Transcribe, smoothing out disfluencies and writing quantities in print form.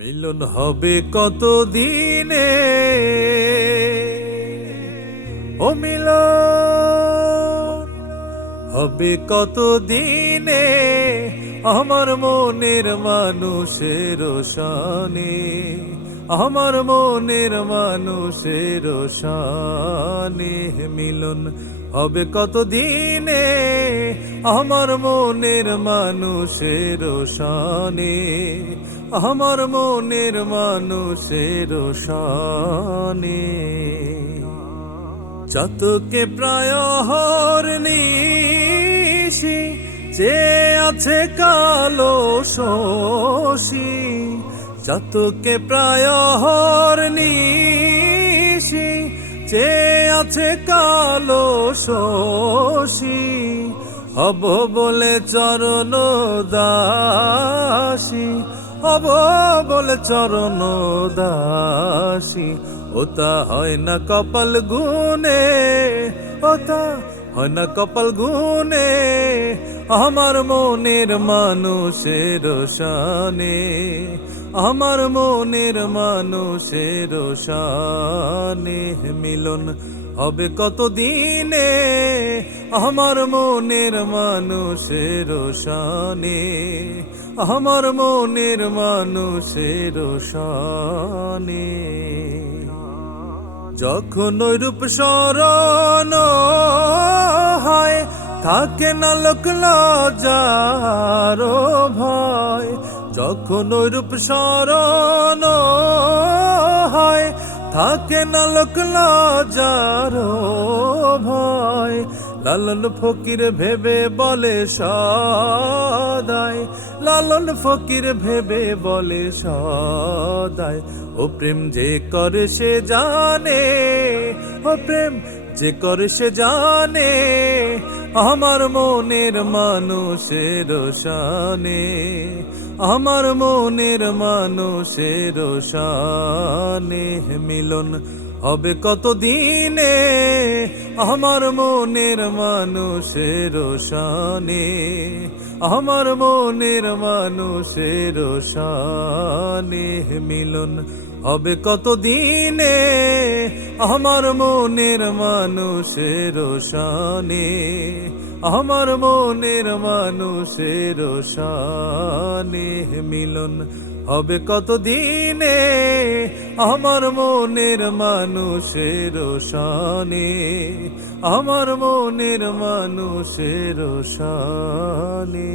মিলন হবে কত দিনে, ও মিলন হবে কত দিনে, আমার মনের মানুষের শানে, আমার মনের মানুষের শানে। মিলন হবে কত দিনে, আমার মনের মানুষের শানে, আমার মনের মানুষের শানে। চাতকে প্রায় হরনিশি যে আছে কালো শশী, চাতকে প্রায় হরনিশি যে আছে কালো শশী। হব বলে চরণ দাসী, হব বলে চরণ দাসী। ওটা হয় না কপাল গুনে, ওটা হয় না কপাল গুনে, আমার মনের মানুষের শানে, আমার মনের মানুষের শানে। মিলন হবে কত দিনে, আমার মনের মানুষের শানে, আমার মনের মানুষের শানে। যখন ওই রূপ স্মরণ হয়, থাকে না লোক লজ্জার ভয়। যখন ওই রূপ স্মরণ হয়, থাকে না লোক লজ্জার ভয়। লালন ফকির ভেবে বলে সদাই, লালন ফকির ভেবে বলে সদাই। ও প্রেম যে করে সে জানে, ও প্রেম যে করে সে জানে, আমার মনের মানুষের শানে, আমার মনের মানুষের শানে। মিলন হবে কত দিনে, আমার মনের মানুষের শানে, আমার মনের মানুষের শানে। মিলন হবে কত দিনে, আমার মনের মানুষের শানে, আমার মনের মানুষের শানে। মিলন হবে কত দিনে, আমার মনের মানুষের শানে, আমার মনের মানুষের শানে।